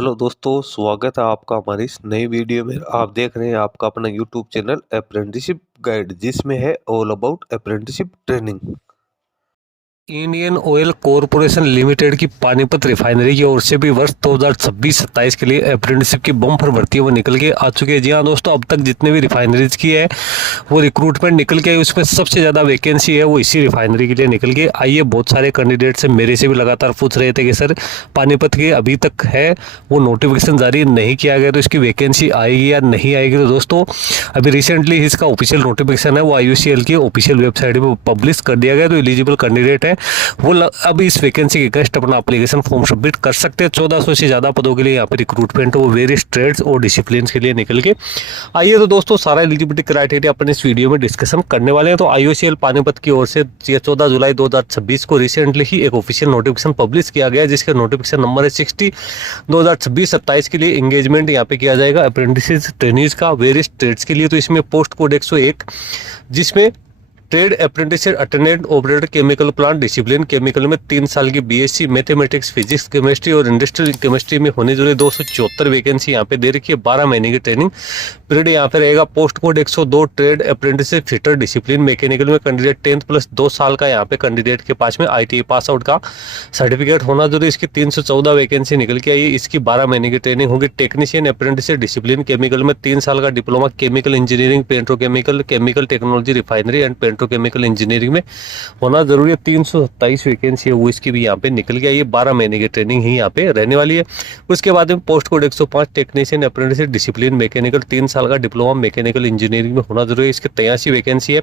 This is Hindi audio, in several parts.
हेलो दोस्तों, स्वागत है आपका हमारी इस नई वीडियो में। आप देख रहे हैं आपका अपना यूट्यूब चैनल अप्रेंटिसशिप गाइड, जिसमें है all about apprenticeship training. Indian oil corporation limited की पानीपत रिफाइनरी की ओर से भी वर्ष 2026-27 के लिए अप्रेंटिसशिप की बम्पर भर्ती वो निकल के आ चुकी है। जी हाँ दोस्तों, अब तक जितने भी रिफाइनरीज की है वो रिक्रूटमेंट निकल के आई, उसमें सबसे ज़्यादा वैकेंसी है वो इसी रिफाइनरी के लिए निकल के आई है। बहुत सारे कैंडिडेट से मेरे से भी लगातार पूछ रहे थे कि सर पानीपत के अभी तक है वो नोटिफिकेशन जारी नहीं किया गया तो इसकी वैकेंसी आएगी या नहीं आएगी। तो दोस्तों अभी रिसेंटली इसका ऑफिशियल नोटिफिकेशन है वो IOCL की ऑफिशियल वेबसाइट पर पब्लिश कर दिया गया। तो एलिजिबल कैंडिडेट है वो अब इस वैकेंसी के अगेंस्ट अपना एप्लीकेशन फॉर्म सबमिट कर सकते हैं। 1400 से ज़्यादा पदों के लिए यहाँ पे रिक्रूटमेंट वो वेरियस ट्रेड्स और डिसिप्लिन के लिए निकल के आइए। तो दोस्तों सारा एलिजिबिलिटी क्राइटेरिया अपन इस वीडियो में डिस्कशन करने वाले हैं। तो IOCL पानीपत की ओर से 14 जुलाई 2026 को रिसेंटली ही एक ऑफिशियल नोटिफिकेशन पब्लिश किया गया है, जिसका नोटिफिकेशन नंबर है 60 2026-27 के लिए इंगेजमेंट यहाँ पे किया जाएगा अप्रेंटिस ट्रेनीज का वेरियस ट्रेड्स के लिए। तो इसमें पोस्ट कोड 101, जिसमेमें trade apprenticeship attendant operator chemical plant discipline chemical में 3 साल की BSc मैथमेटिक्स फिजिक्स केमिस्ट्री और इंडस्ट्रियल केमिस्ट्री में होने जुड़े 274 वैकेंसी यहाँ पे दे रखी है। 12 महीने की ट्रेनिंग पीरियड यहाँ पे रहेगा। Post code 102 trade apprenticeship fitter discipline mechanical में कैंडिडेट 10th प्लस 2 साल का यहाँ पे कैंडिडेट के पास में ITI पास आउट का सर्टिफिकेट होना जरूरी। इसकी 314 वैकेंसी निकल के आई है। इसकी 12 महीने की ट्रेनिंग होगी। टेक्नीशियन अप्रेंटिसशिप डिसिप्लिन केमिकल में 3 साल का diploma chemical engineering petrochemical chemical technology refinery and petrochemical engineering में होना जरूरी है। 327 वैकेंसी है वो इसकी भी यहाँ पे निकल गया। ये 12 महीने की ट्रेनिंग ही यहाँ पे रहने वाली है। उसके बाद में post code 105 technician apprenticeship discipline mechanical 3 साल का डिप्लोमा मैकेनिकल इंजीनियरिंग में होना जरूरी है। इसकी 83 वैकेंसी है।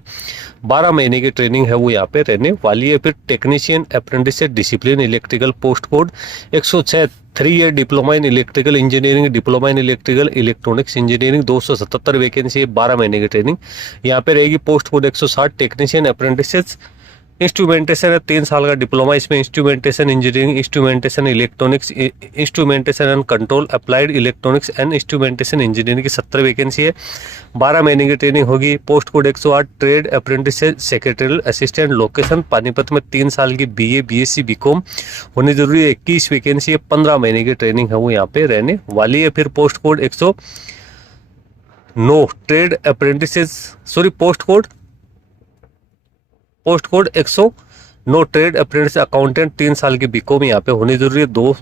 12 महीने की ट्रेनिंग है वो यहाँ पे रहने वाली है। फिर technician apprenticeship discipline electrical post code 106 3 year diploma in electrical engineering diploma in electrical electronics engineering 277 vacancy है। 12 महीने की ट्रेनिंग यहाँ पे रहेगी। Post code 160 technician apprenticeship instrumentation है। 3 साल का डिप्लोमा इसमें instrumentation engineering instrumentation electronics instrumentation and control applied electronics and instrumentation engineering की 70 वैकेंसी है। 12 महीने की ट्रेनिंग होगी। Post code 108 trade apprenticeship secretarial assistant location Panipat में 3 साल की BA BSc BCom होनी जरूरी है। 21 वैकेंसी है। 15 महीने की ट्रेनिंग है वो यहाँ पे रहने वाली है। फिर post code 109 trade apprenticeship post code 109 trade apprentice accountant 3 साल की BCom यहाँ पे होनी जरूरी है। 2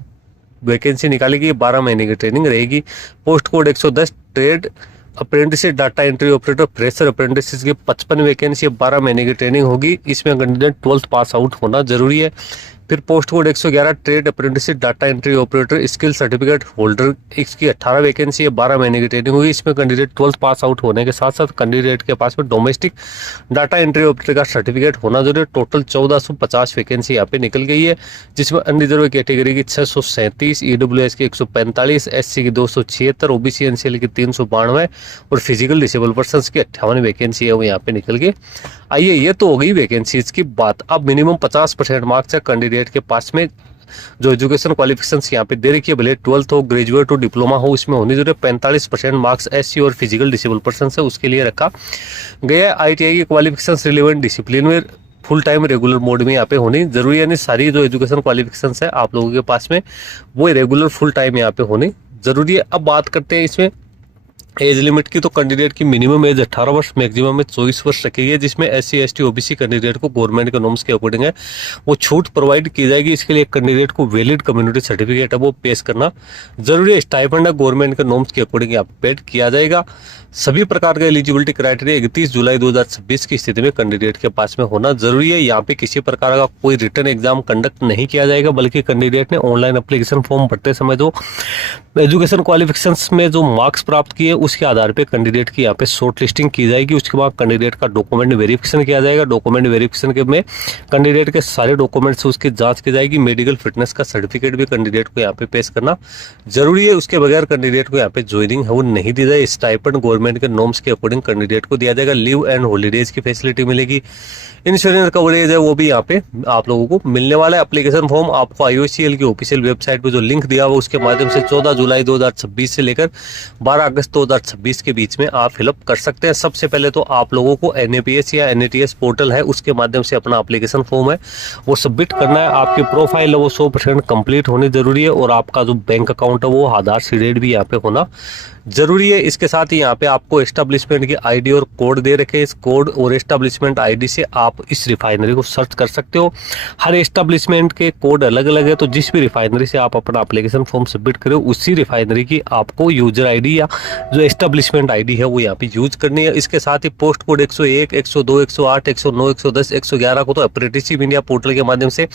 वैकेंसी निकाली गई। 12 महीने की ट्रेनिंग रहेगी। Post code 110 trade apprenticeship data entry operator fresher apprentice की 55 वैकेंसी 12 महीने की ट्रेनिंग होगी। इसमें कैंडिडेट 12th पास आउट होना जरूरी है। फिर post code 111 trade apprenticeship data entry operator skill certificate holder, इसकी 18 वैकेंसी है। 12 महीने की ट्रेनिंग होगी। इसमें कैंडिडेट 12th पास आउट होने के साथ साथ कैंडिडेट के पास में डोमेस्टिक डाटा एंट्री ऑपरेटर का सर्टिफिकेट होना जरूरी है। टोटल 1450 वैकेंसी यहाँ पे निकल गई है, जिसमें अनरिजर्व कैटेगरी की 637, EWS की 145, SC की 276, OBC NCL की 392 और फिजिकल डिसेबल पर्सन की 58 वैकेंसी है वो यहाँ पे निकल के आइए। ये तो हो गई वैकेंसीज की बात। अब मिनिमम 50% मार्क्स है कैंडिडेट के पास में। जो एजुकेशन क्वालिफिकेशंस यहाँ पे दे रखी है, भले 12th हो ग्रेजुएट हो डिप्लोमा हो, इसमें होनी जरूरी है। 45% मार्क्स SC और फिजिकल डिसेबल पर्सन है उसके लिए रखा गया है। ITI की क्वालिफिकेशंस रिलेवेंट डिसिप्लिन में फुल टाइम रेगुलर मोड में यहाँ पे होनी जरूरी है। यानी सारी जो एजुकेशन क्वालिफिकेशंस है आप लोगों के पास में वो रेगुलर फुल टाइम यहाँ पे होनी जरूरी है। अब बात करते हैं इसमें एज लिमिट की। तो कैंडिडेट की मिनिमम एज 18 वर्ष मैक्सिमम में 24 वर्ष रखी है, जिसमें SC ST OBC कैंडिडेट को गवर्नमेंट के नॉर्म्स के अकॉर्डिंग है वो छूट प्रोवाइड की जाएगी। इसके लिए कैंडिडेट को वैलिड कम्युनिटी सर्टिफिकेट है वो पेश करना जरूरी है। स्टाइपेंड है गवर्नमेंट के नॉर्म्स के अकॉर्डिंग यहाँ पेड किया जाएगा। सभी प्रकार का एलिजिबिलिटी क्राइटेरिया 31 जुलाई 2026 की स्थिति में कैंडिडेट के पास में होना जरूरी है। यहाँ पे किसी प्रकार का कोई रिटर्न एग्जाम कंडक्ट नहीं किया जाएगा, बल्कि कैंडिडेट ने ऑनलाइन एप्लीकेशन फॉर्म भरते समय जो एजुकेशन क्वालिफिकेशंस में जो मार्क्स प्राप्त किए उसके आधार पे कैंडिडेट की यहाँ पे शॉर्ट लिस्टिंग की जाएगी। उसके बाद कैंडिडेट का डॉक्यूमेंट वेरिफिकेशन किया जाएगा। डॉक्यूमेंट वेरिफिकेशन के में कैंडिडेट के सारे डॉक्यूमेंट्स उसकी जांच की जाएगी। मेडिकल फिटनेस का सर्टिफिकेट भी कैंडिडेट को यहाँ पे पेश करना जरूरी है। उसके बगैर कैंडिडेट को यहाँ पे ज्वाइनिंग है वो नहीं दी जाए। स्टाइपेंड गवर्नमेंट के नॉर्म्स के अकॉर्डिंग कैंडिडेट को दिया जाएगा। लीव एंड हॉलीडेज की फैसिलिटी मिलेगी। इंश्योरेंस कवरेज है वो भी यहाँ पे आप लोगों को मिलने वाला है। एप्लीकेशन फॉर्म आपको IOCL की ऑफिशियल वेबसाइट पे जो लिंक दिया हुआ उसके माध्यम से 14 जुलाई 2026 से लेकर 12 अगस्त 2026 के बीच में आप फिलअप कर सकते हैं। सबसे पहले तो आप लोगों को NAPS या NATS पोर्टल है उसके माध्यम से अपना एप्लीकेशन फॉर्म है वो सबमिट करना है। आपकी प्रोफाइल है वो 100% कंप्लीट होनी जरूरी है और आपका जो बैंक अकाउंट है वो आधार सीडेड भी यहाँ पे होना जरूरी है। इसके साथ ही यहाँ पे आपको एस्टेब्लिशमेंट की आईडी और कोड दे रखे हैं। इस कोड और एस्टेब्लिशमेंट आईडी से आप इस रिफाइनरी को सर्च कर सकते हो। हर एस्टेब्लिशमेंट के कोड अलग अलग है, तो जिस भी रिफाइनरी से आप अपना एप्लीकेशन फॉर्म सबमिट करो उसी रिफाइनरी की आपको यूजर आईडी या जो एस्टेब्लिशमेंट आईडी है वो यहाँ पे यूज करनी है। इसके साथ ही पोस्ट कोड 101, 102, 108, 109, 110, 111 को तो अप्रेंटिसशिप इंडिया पोर्टल के माध्यम से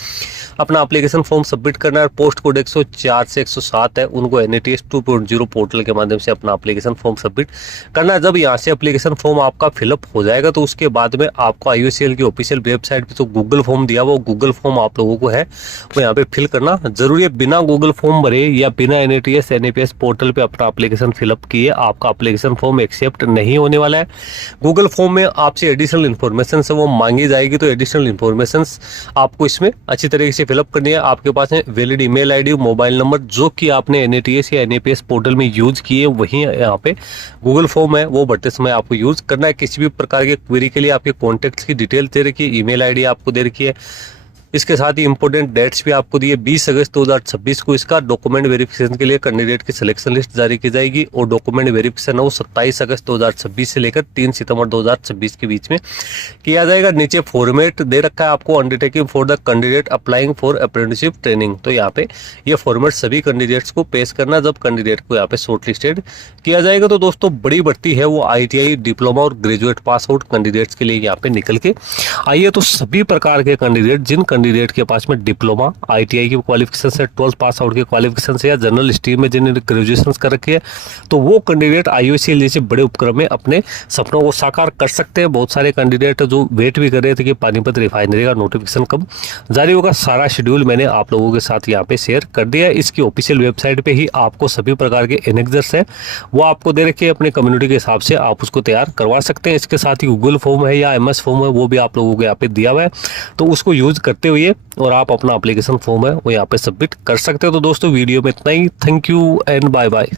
अपना एप्लीकेशन फॉर्म सबमिट करना है। पोस्ट कोड 104 से 107 है उनको NATS 2.0 पोर्टल के माध्यम से अपना एप्लीकेशन फॉर्म सबमिट करना है। जब यहाँ से एप्लीकेशन फॉर्म आपका फिलअप हो जाएगा तो उसके बाद में आपको IOCL की ऑफिशियल वेबसाइट पे तो गूगल फॉर्म दिया हुआ गूगल फॉर्म आप लोगों को है वो यहाँ पे फिल करना जरूरी है। बिना गूगल फॉर्म भरे या बिना NATS NAPS पोर्टल पे अपना एप्लीकेशन फिलअप किए आपका एप्लीकेशन फॉर्म एक्सेप्ट नहीं होने वाला है। गूगल फॉर्म में आपसे एडिशनल इन्फॉर्मेशन वो मांगी जाएगी, तो एडिशनल इन्फॉर्मेशन आपको इसमें अच्छी तरीके से फिलअप करनी है। आपके पास है valid email ID, mobile number जो कि आपने NATS या NAPS पोर्टल में यूज किए वहीं यहाँ पे गूगल फॉर्म है वो भरते समय आपको यूज करना है। किसी भी प्रकार के क्वेरी के लिए आपके कॉन्टेक्ट्स की डिटेल दे रखी है, ईमेल आईडी आपको दे रखी है। इसके साथ ही इंपॉर्टेंट डेट्स भी आपको दिए। 20 अगस्त 2026 को इसका डॉक्यूमेंट वेरिफिकेशन के लिए कैंडिडेट की सिलेक्शन लिस्ट जारी की जाएगी और डॉक्यूमेंट वेरिफिकेशन है वो 27 अगस्त 2026 से लेकर 3 सितंबर 2026 के बीच में किया जाएगा। नीचे फॉर्मेट दे रखा है आपको, undertaking for the candidate applying for apprenticeship training. तो यहाँ पे ये फॉर्मेट सभी कैंडिडेट्स को पेश करना जब कैंडिडेट को यहाँ पे शॉर्टलिस्टेड किया जाएगा। तो दोस्तों बड़ी भर्ती है वो ITI डिप्लोमा और ग्रेजुएट पास आउट कैंडिडेट्स के लिए यहाँ पे निकल के आइए। तो सभी प्रकार के कैंडिडेट जिन कैंडिडेट के पास में डिप्लोमा ITI की क्वालिफिकेशन से 12th पास आउट के क्वालिफिकेशन से या जनरल स्ट्रीम में जिन्होंने ग्रेजुएशन कर रखी है तो वो कैंडिडेट IOCL जैसे बड़े उपक्रम में अपने सपनों को साकार कर सकते हैं। बहुत सारे कैंडिडेट जो वेट भी कर रहे थे कि पानीपत रिफाइनरी का नोटिफिकेशन कब जारी होगा, सारा शेड्यूल मैंने आप लोगों के साथ यहाँ पे शेयर कर दिया है। इसकी ऑफिशियल वेबसाइट पे ही आपको सभी प्रकार के एनेक्सर्स है वो आपको दे रखे अपने कम्युनिटी के हिसाब से आप उसको तैयार करवा सकते हैं। इसके साथ ही गूगल फॉर्म है या MS फॉर्म है वो भी आप लोगों को यहाँ पे दिया हुआ है, तो उसको यूज करते हुए और आप अपना एप्लीकेशन फॉर्म है वो यहाँ पे सबमिट कर सकते हो। तो दोस्तों वीडियो में इतना ही। Thank you and bye bye.